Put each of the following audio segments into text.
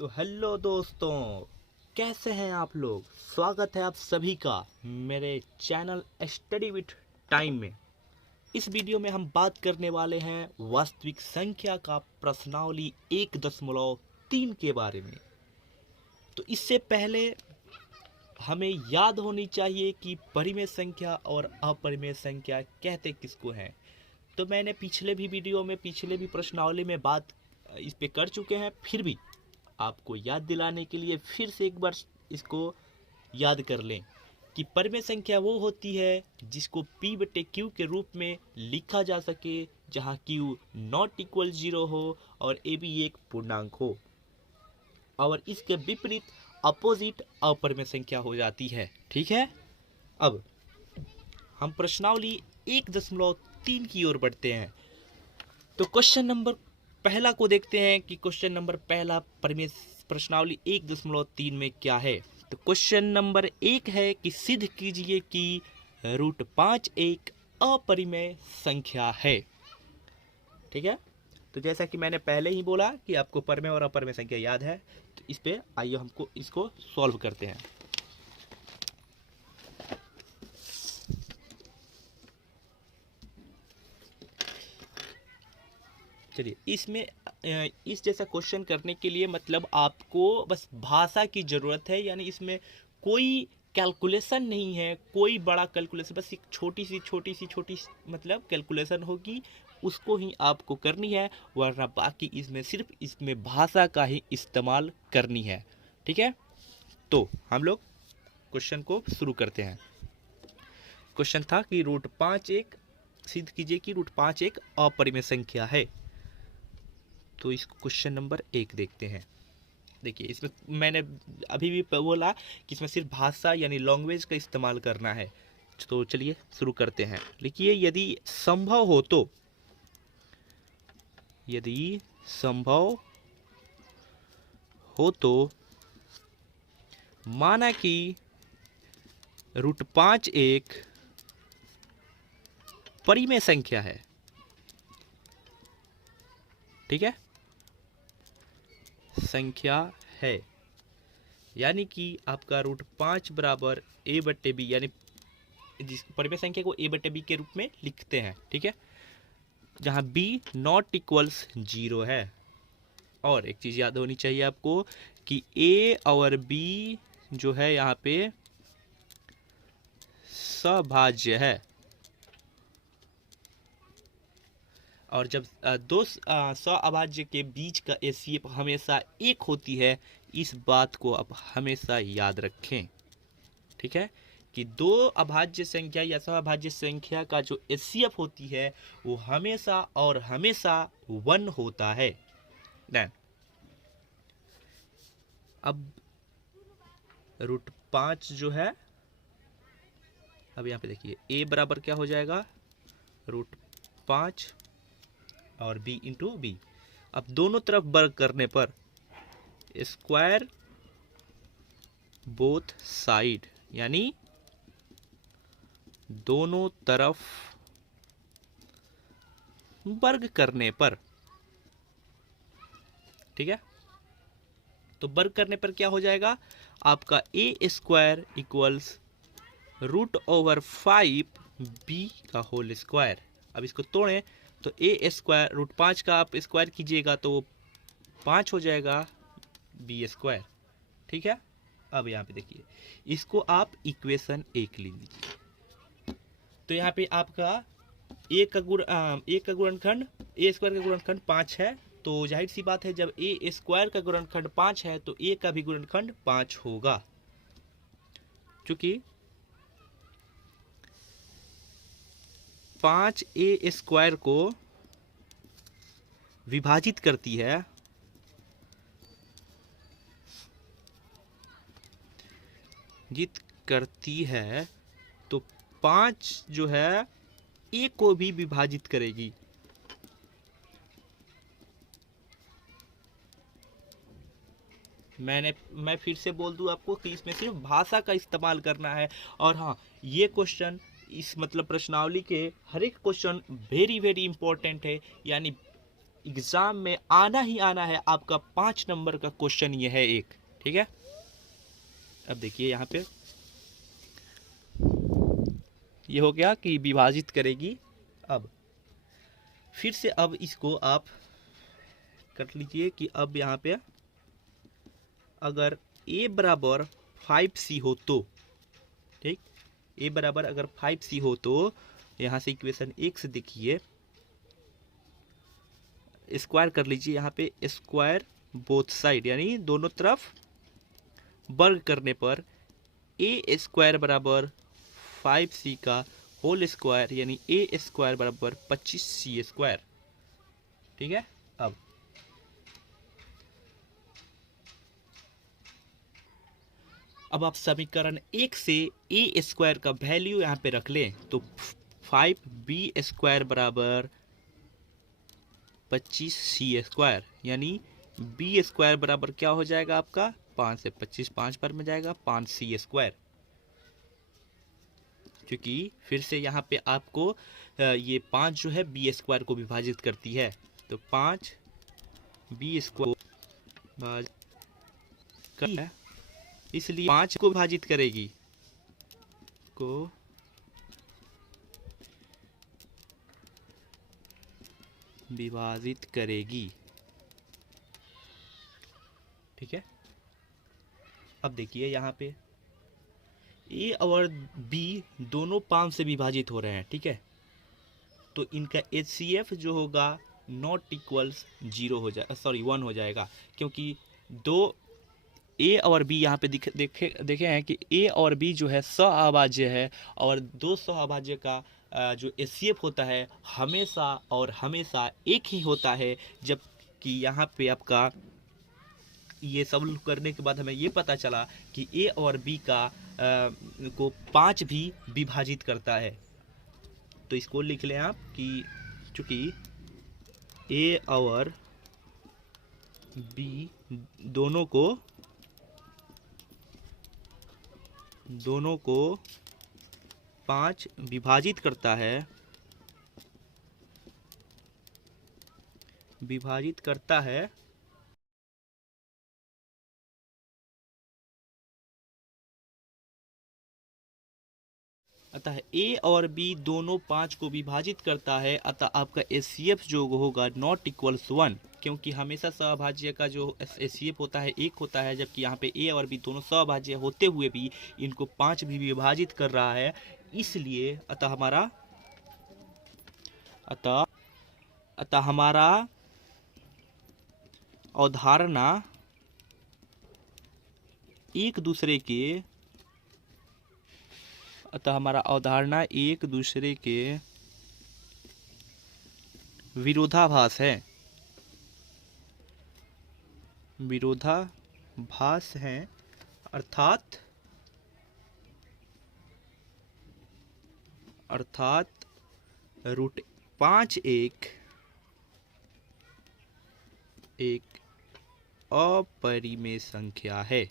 Hello दोस्तों, कैसे हैं आप लोग। स्वागत है आप सभी का मेरे चैनल स्टडी विथ टाइम में। इस वीडियो में हम बात करने वाले हैं वास्तविक संख्या का प्रश्नावली 1.3 के बारे में। तो इससे पहले हमें याद होनी चाहिए कि परिमेय संख्या और अपरिमेय संख्या कहते किसको हैं। तो मैंने पिछले भी वीडियो में पिछले भी प्रश्नावली में बात इस पे कर चुके हैं, फिर भी आपको याद दिलाने के लिए फिर से एक बार इसको याद कर लें कि परिमेय संख्या वो होती है जिसको P/Q के रूप में लिखा जा सके, जहां Q नॉट इक्वल 0 हो और A भी एक पूर्णांक हो, और इसके विपरीत अपोजिट अपरिमेय संख्या हो जाती है। ठीक है, अब हम प्रश्नावली 1.3 की ओर बढ़ते हैं। तो क्वेश्चन नंबर पहला को देखते हैं कि क्वेश्चन नंबर पहला परिमेय प्रश्नावली 1.3 में क्या है। तो क्वेश्चन नंबर 1 है कि सिद्ध कीजिए कि √5 एक अपरिमेय संख्या है। ठीक है, तो जैसा कि मैंने पहले ही बोला कि आपको परिमेय और अपरिमेय संख्या याद है, तो इस पे आइए हमको इसको सॉल्व करते हैं। चलिए, इसमें इस जैसा क्वेश्चन करने के लिए मतलब आपको बस भाषा की ज़रूरत है, यानी इसमें कोई कैलकुलेशन नहीं है, कोई बड़ा कैलकुलेशन, बस एक छोटी मतलब कैलकुलेशन होगी, उसको ही आपको करनी है, वरना बाकी इसमें सिर्फ इसमें भाषा का ही इस्तेमाल करनी है। ठीक है, तो हम लोग क्वेश्चन को शुरू करते हैं। क्वेश्चन था कि √5 एक सिद्ध कीजिए कि √5 एक अपरिमेय संख्या है। तो इस क्वेश्चन नंबर 1 देखते हैं। देखिए, इसमें मैंने अभी भी बोला कि इसमें सिर्फ भाषा यानी लैंग्वेज का इस्तेमाल करना है। तो चलिए शुरू करते हैं। लिखिए, यदि संभव हो तो माना कि √5 एक परिमेय संख्या है। ठीक है, संख्या है, यानी कि आपका √5 बराबर A/B, यानी जिस परिमेय संख्या को A/B के रूप में लिखते हैं। ठीक है, जहां B नॉट इक्वल्स 0 है। और एक चीज याद होनी चाहिए आपको कि A और B जो है यहाँ पे सभाज्य है, और जब दो सअभाज्य के बीच का एचसीएफ हमेशा 1 होती है, इस बात को आप हमेशा याद रखें। ठीक है, कि दो अभाज्य संख्या या सअभाज्य संख्या का जो एचसीएफ होती है वो हमेशा और हमेशा 1 होता है। देन अब √5 जो है, अब यहाँ पे देखिए A बराबर क्या हो जाएगा, √5 और B इंटू B। अब दोनों तरफ वर्ग करने पर स्क्वायर बोथ साइड, यानी दोनों तरफ वर्ग करने पर। ठीक है, तो वर्ग करने पर क्या हो जाएगा, आपका A² इक्वल्स √5 B का होल स्क्वायर। अब इसको तोड़ें तो A² √5 का आप स्क्वायर कीजिएगा तो वो 5 हो जाएगा B²। ठीक है, अब यहाँ पे देखिए, इसको आप इक्वेशन 1 लिख लीजिए। तो यहाँ पे आपका A का गुणनखंड A² का गुणनखंड 5 है, तो जाहिर सी बात है जब A² का गुणनखंड 5 है तो A का भी गुणनखंड 5 होगा। चूंकि 5 A² को विभाजित करती है, तो 5 जो है A को भी विभाजित करेगी। मैं फिर से बोल दूं आपको कि इसमें सिर्फ भाषा का इस्तेमाल करना है। और हाँ, ये क्वेश्चन इस मतलब प्रश्नावली के हर एक क्वेश्चन वेरी वेरी इंपॉर्टेंट है, यानी एग्जाम में आना ही आना है। आपका 5 नंबर का क्वेश्चन ये है एक, ठीक है। अब देखिए यहाँ पे ये हो गया कि विभाजित करेगी। अब फिर से अब इसको आप कर लीजिए कि अब यहाँ पे अगर a बराबर 5c हो तो, ठीक, a बराबर अगर 5c हो तो यहाँ से इक्वेशन 1 से देखिए, स्क्वायर कर लीजिए यहाँ पे, स्क्वायर बोथ साइड यानी दोनों तरफ वर्ग करने पर ए स्क्वायर बराबर 5c का होल स्क्वायर यानी ए स्क्वायर बराबर 25c स्क्वायर, ठीक है। अब आप समीकरण 1 से ए स्क्वायर का वैल्यू यहाँ पे रख लें तो 5b स्क्वायर बराबर 25c स्क्वायर यानी बी स्क्वायर बराबर क्या हो जाएगा आपका 5 से 25, 5 पर में जाएगा 5c स्क्वायर, क्योंकि फिर से यहाँ पे आपको ये 5 जो है बी स्क्वायर को विभाजित करती है, तो 5 बी स्क्वायर इसलिए 5 को विभाजित करेगी, को विभाजित करेगी, ठीक है। अब देखिए यहाँ पे ए और बी दोनों 5 से विभाजित हो रहे हैं, ठीक है, तो इनका HCF जो होगा नॉट इक्वल्स 0 हो जाए, सॉरी 1 हो जाएगा, क्योंकि दो ए और बी यहाँ पे देखे हैं कि ए और बी जो है सहअभाज्य है और दो सहअभाज्य का जो HCF होता है हमेशा और हमेशा एक ही होता है, जबकि यहाँ पे आपका ये सब करने के बाद हमें ये पता चला कि ए और बी का को 5 भी विभाजित करता है। तो इसको लिख लें आप कि चूंकि ए और बी दोनों को 5 विभाजित करता है, अतः ए और बी दोनों 5 को विभाजित करता है, अतः आपका HCF जो होगा नॉट इक्वल्स 1, क्योंकि हमेशा सहअभाज्य का जो HCF होता है 1 होता है, जबकि यहाँ पे ए और बी दोनों सहअभाज्य होते हुए भी इनको 5 भी विभाजित कर रहा है, इसलिए अतः हमारा अवधारणा एक दूसरे के विरोधाभास है, अर्थात √5 एक अपरिमेय संख्या है।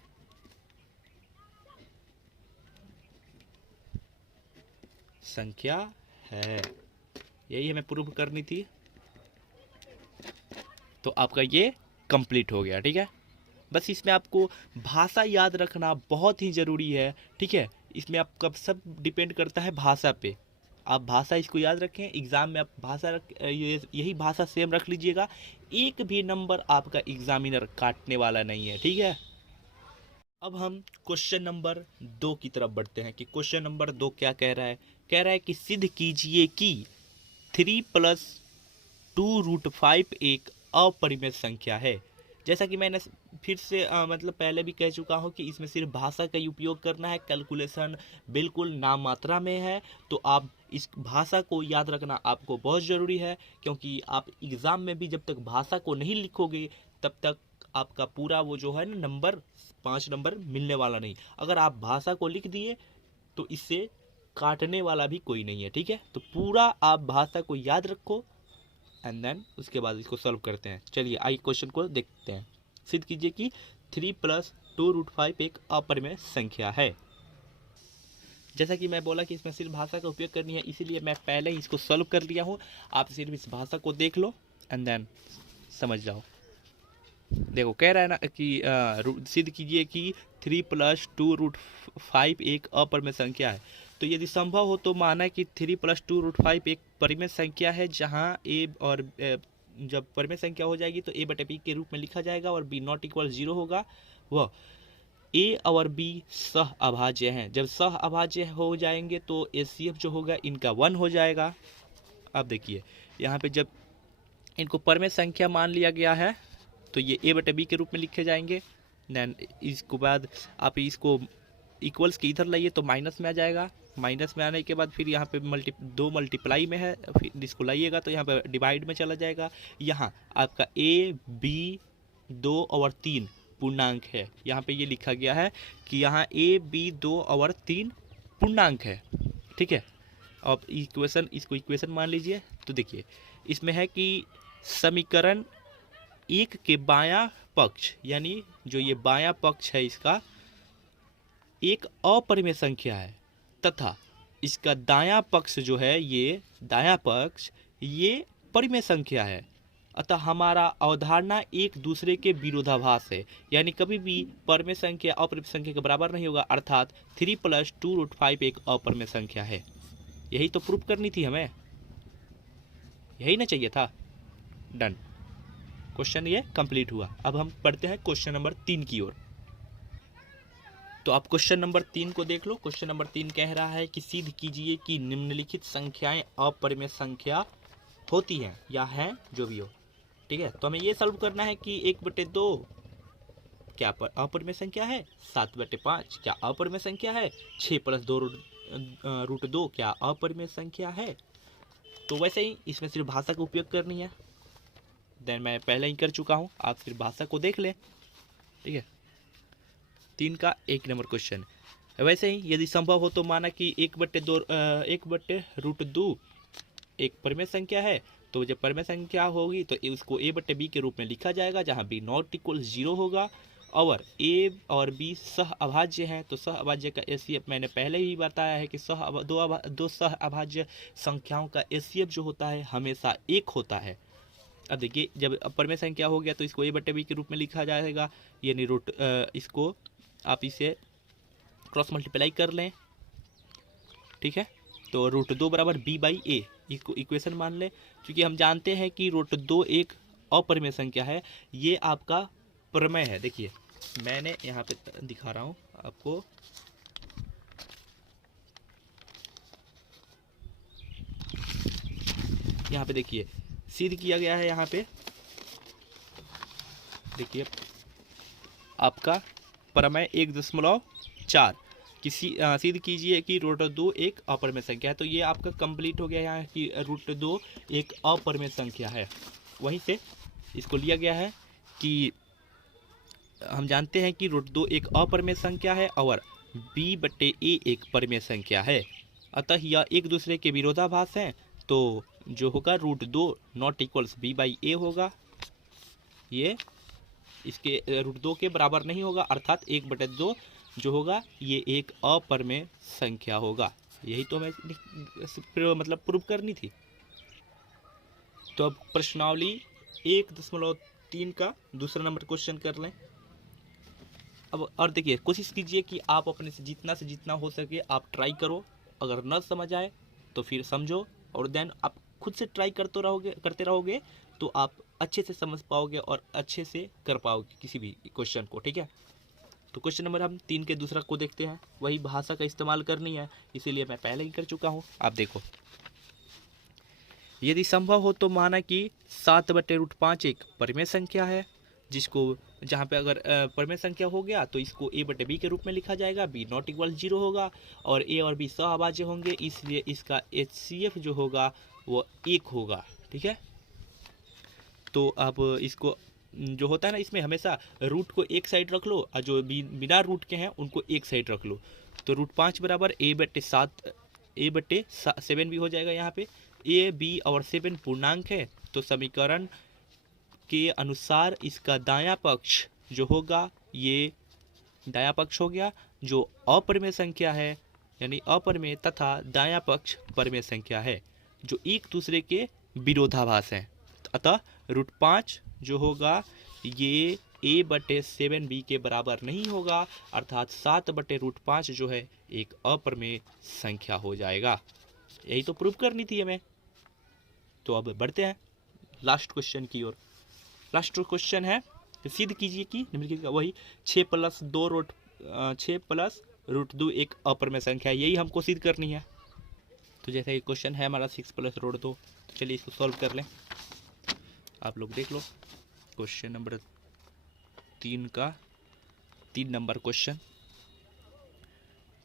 यही हमें प्रूव करनी थी, तो आपका ये कंप्लीट हो गया, ठीक है। बस इसमें आपको भाषा याद रखना बहुत ही ज़रूरी है, ठीक है। इसमें आपका सब डिपेंड करता है भाषा पे, आप भाषा इसको याद रखें, एग्ज़ाम में आप भाषा यही भाषा सेम रख लीजिएगा, एक भी नंबर आपका एग्जामिनर काटने वाला नहीं है, ठीक है। अब हम क्वेश्चन नंबर 2 की तरफ बढ़ते हैं कि क्वेश्चन नंबर 2 क्या कह रहा है कि सिद्ध कीजिए कि 3 + 2√5 एक अपरिमेय संख्या है। जैसा कि मैंने फिर से मतलब पहले भी कह चुका हूँ कि इसमें सिर्फ भाषा का ही उपयोग करना है, कैलकुलेशन बिल्कुल नाम मात्रा में है, तो आप इस भाषा को याद रखना आपको बहुत ज़रूरी है, क्योंकि आप एग्ज़ाम में भी जब तक भाषा को नहीं लिखोगे तब तक आपका पूरा वो जो है ना नंबर 5 नंबर मिलने वाला नहीं। अगर आप भाषा को लिख दिए तो इससे काटने वाला भी कोई नहीं है, ठीक है। तो पूरा आप भाषा को याद रखो एंड देन उसके बाद इसको सॉल्व करते हैं। चलिए आइए क्वेश्चन को देखते हैं। सिद्ध कीजिए कि 3 + 2√5 एक अपरिमेय संख्या है। जैसा कि मैं बोला कि इसमें सिर्फ भाषा का उपयोग करनी है, इसीलिए मैं पहले ही इसको सॉल्व कर लिया हूँ। आप सिर्फ इस भाषा को देख लो एंड देन समझ जाओ। देखो कह रहा है ना कि सिद्ध कीजिए कि 3 + 2√5 एक अपरिमेय संख्या है। तो यदि संभव हो तो माना कि 3 + 2√5 एक परिमेय संख्या है, जहां ए और जब परिमेय संख्या हो जाएगी तो a/b के रूप में लिखा जाएगा और b नॉट इक्वल 0 होगा। वह ए और बी सह अभाज्य हैं। जब सह अभाज्य हो जाएंगे तो एचसीएफ जो होगा इनका 1 हो जाएगा। अब देखिए यहाँ पे जब इनको परिमेय संख्या मान लिया गया है तो ये a/b के रूप में लिखे जाएंगे। देन इसके बाद आप इसको इक्वल्स के इधर लाइए तो माइनस में आ जाएगा। माइनस में आने के बाद फिर यहाँ पे दो मल्टीप्लाई में है, फिर इसको लाइएगा तो यहाँ पे डिवाइड में चला जाएगा। यहाँ आपका a, b 2 और 3 पूर्णांक है। यहाँ पे ये लिखा गया है कि यहाँ a, b 2 और 3 पूर्णांक है। ठीक है, अब इसको इक्वेशन मान लीजिए। तो देखिए इसमें है कि समीकरण 1 के बायां पक्ष, यानी जो ये बायां पक्ष है इसका एक अपरिमेय संख्या है, तथा इसका दायां पक्ष जो है ये दायां पक्ष ये परिमेय संख्या है। अतः हमारा अवधारणा एक दूसरे के विरोधाभास है, यानी कभी भी परिमेय संख्या अपरिमेय संख्या के बराबर नहीं होगा, अर्थात 3 + 2√5 एक अपरिमेय संख्या है। यही तो प्रूफ करनी थी हमें, यही ना चाहिए था। डन, क्वेश्चन ये कंप्लीट हुआ। अब हम पढ़ते हैं क्वेश्चन नंबर 3 की ओर। तो आप क्वेश्चन नंबर 3 को देख लो। क्वेश्चन नंबर 3 कह रहा है कि सिद्ध कीजिए कि निम्नलिखित संख्याएं अपरिमेय संख्या होती हैं या हैं, जो भी हो। ठीक है, तो हमें ये सॉल्व करना है कि 1/2 क्या अपरिमेय संख्या है, 7/5 क्या अपरिमेय संख्या है, 6 + 2√2 क्या अपरिमेय संख्या है। तो वैसे ही इसमें सिर्फ भाषा का उपयोग करनी है। देन मैं पहले ही कर चुका हूँ, आप सिर्फ भाषा को देख लें। ठीक है, 3 का 1 नंबर क्वेश्चन। वैसे ही यदि संभव हो तो माना कि 1/2 एक परिमेय संख्या है, तो जब परिमेय संख्या होगी तो उसको a/b के रूप में लिखा जाएगा, जहाँ b नॉट इक्वल 0 होगा। और a और b सह अभाज्य हैं, तो सह अभाज्य का एचसीएफ मैंने पहले ही बताया है कि दो सह अभाज्य संख्याओं का एचसीएफ जो होता है हमेशा 1 होता है। अब देखिए जब परिमेय संख्या हो गया तो इसको a/b के रूप में लिखा जाएगा, यानी इसको आप इसे क्रॉस मल्टीप्लाई कर लें। ठीक है, तो √2 = b/a इसको इक्वेशन मान लें, क्योंकि हम जानते हैं कि √2 एक अपरिमेय संख्या है। ये आपका प्रमेय है। देखिए मैंने यहाँ पे दिखा रहा हूँ आपको, यहाँ पे देखिए सिद्ध किया गया है। यहाँ पे देखिए आपका प्रमेय 1.4 सिद्ध कीजिए कि √2 एक अपरिमेय संख्या है। तो ये आपका कंप्लीट हो गया यहाँ कि √2 एक अपरिमेय संख्या है। वहीं से इसको लिया गया है कि हम जानते हैं कि √2 एक अपरिमेय संख्या है और b/a एक परिमेय संख्या है, अतः यह एक दूसरे के विरोधाभास हैं। तो जो होगा √2 नॉट इक्वल्स b/a होगा, ये इसके √2 के बराबर नहीं होगा, अर्थात 1/2 जो होगा ये एक अपरिमेय संख्या होगा। यही तो हमें मतलब प्रूव करनी थी। तो अब प्रश्नावली 1.3 का दूसरा नंबर क्वेश्चन कर लें। अब और देखिए कोशिश कीजिए कि आप अपने से जितना हो सके आप ट्राई करो। अगर न समझ आए तो फिर समझो, और देन आप खुद से ट्राई करते रहोगे तो आप अच्छे से समझ पाओगे और अच्छे से कर पाओगे किसी भी क्वेश्चन को। ठीक है, तो क्वेश्चन नंबर हम 3 के दूसरा को देखते हैं। वही भाषा का इस्तेमाल करनी है, इसीलिए मैं पहले ही कर चुका हूँ। आप देखो, यदि संभव हो तो माना कि 7/5 एक परिमेय संख्या है, जिसको जहाँ पे अगर परिमेय संख्या हो गया तो इसको a/b के रूप में लिखा जाएगा, b नॉट इक्वल 0 होगा और a और b सहअभाज्य होंगे, इसलिए इसका HCF जो होगा वो 1 होगा। ठीक है, तो अब इसको जो होता है ना, इसमें हमेशा रूट को एक साइड रख लो और जो बिना रूट के हैं उनको एक साइड रख लो। तो √5 = a/7 भी हो जाएगा। यहाँ पे a, b और 7 पूर्णांक है, तो समीकरण के अनुसार इसका दायां पक्ष जो होगा ये दायां पक्ष हो गया, जो अपरिमेय संख्या है, यानी अपरिमेय, तथा दायां पक्ष परिमेय संख्या है, जो एक दूसरे के विरोधाभास हैं। अतः √5 जो होगा ये a/7b के बराबर नहीं होगा, अर्थात 7/√5 जो है एक अपरिमेय संख्या हो जाएगा। यही तो प्रूव करनी थी हमें। तो अब बढ़ते हैं लास्ट क्वेश्चन की ओर। लास्ट क्वेश्चन है, सिद्ध कीजिए कि निम्नलिखित का वही 6 + 2 एक अपरिमेय संख्या है। यही हमको सिद्ध करनी है। तो जैसे ये क्वेश्चन है हमारा 6 + √2, तो चलिए इसको सॉल्व कर लें। आप लोग देख लो क्वेश्चन नंबर 3 का 3 नंबर क्वेश्चन,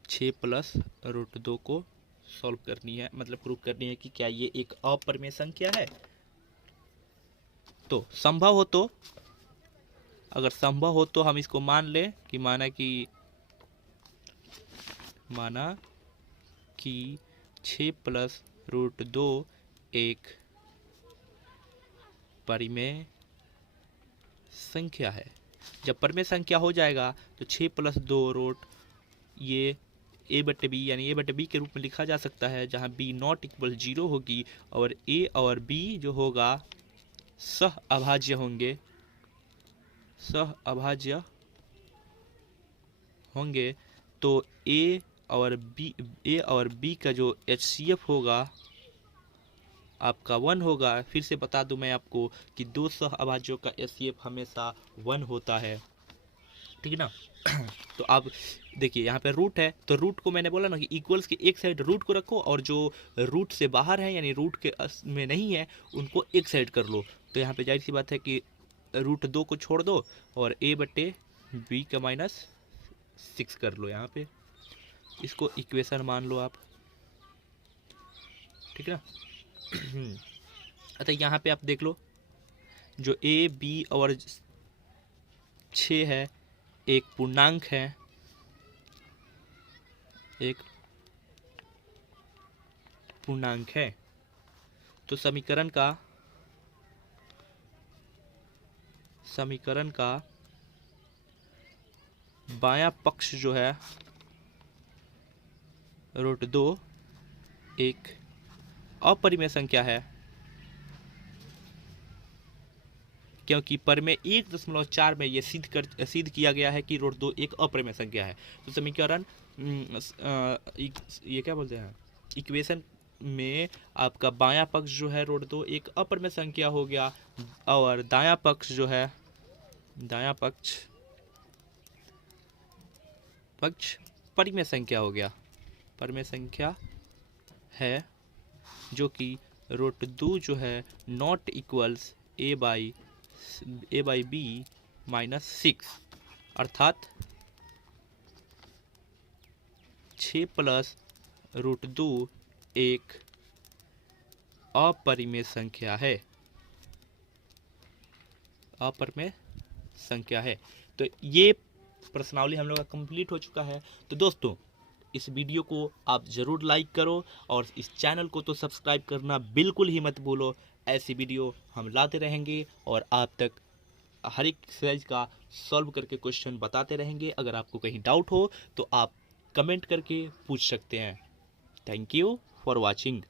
6 + √2 को सॉल्व करनी है, मतलब प्रूव करनी है कि क्या ये एक अपरिमेय संख्या है। तो संभव हो तो, अगर संभव हो तो हम इसको मान लें कि माना कि 6 + √2 एक परिमेय संख्या है। जब परिमेय संख्या हो जाएगा तो 6 + 2 ये a/b यानी a/b के रूप में लिखा जा सकता है, जहां b ≠ 0 होगी और a और b जो होगा सह अभाज्य होंगे। तो a और b का जो HCF होगा आपका 1 होगा। फिर से बता दूं मैं आपको कि दो सह अभाज्यों का HCF हमेशा 1 होता है, ठीक है ना। तो आप देखिए यहाँ पे रूट है, तो रूट को मैंने बोला ना कि इक्वल्स के एक साइड रूट को रखो और जो रूट से बाहर है यानी रूट के में नहीं है उनको एक साइड कर लो। तो यहाँ पे जाहिर सी बात है कि √2 को छोड़ दो और a/b का -6 कर लो। यहाँ पे इसको इक्वेशन मान लो आप, ठीक है ना। अच्छा यहाँ पे आप देख लो जो a, b और 6 है एक पूर्णांक है, एक पूर्णांक है। तो समीकरण का बायां पक्ष जो है √2 एक अपरिमेय संख्या है, क्योंकि परिमेय 1.4 में ये सिद्ध किया गया है कि √2 एक अपरिमेय संख्या है। तो समीकरण ये क्या बोलते हैं, इक्वेशन में आपका बायां पक्ष जो है √2 एक अपरिमेय संख्या हो गया और दायां पक्ष जो है परिमेय संख्या हो गया, परिमेय संख्या है, जो कि √2 जो है नॉट इक्वल्स a/b -6, अर्थात 6 + √2 एक अपरिमेय संख्या है, अपरिमेय संख्या है। तो ये प्रश्नावली हम लोग का कंप्लीट हो चुका है। तो दोस्तों इस वीडियो को आप ज़रूर लाइक करो और इस चैनल को तो सब्सक्राइब करना बिल्कुल ही मत भूलो। ऐसी वीडियो हम लाते रहेंगे और आप तक हर एक एक्सरसाइज का सॉल्व करके क्वेश्चन बताते रहेंगे। अगर आपको कहीं डाउट हो तो आप कमेंट करके पूछ सकते हैं। Thank you for watching.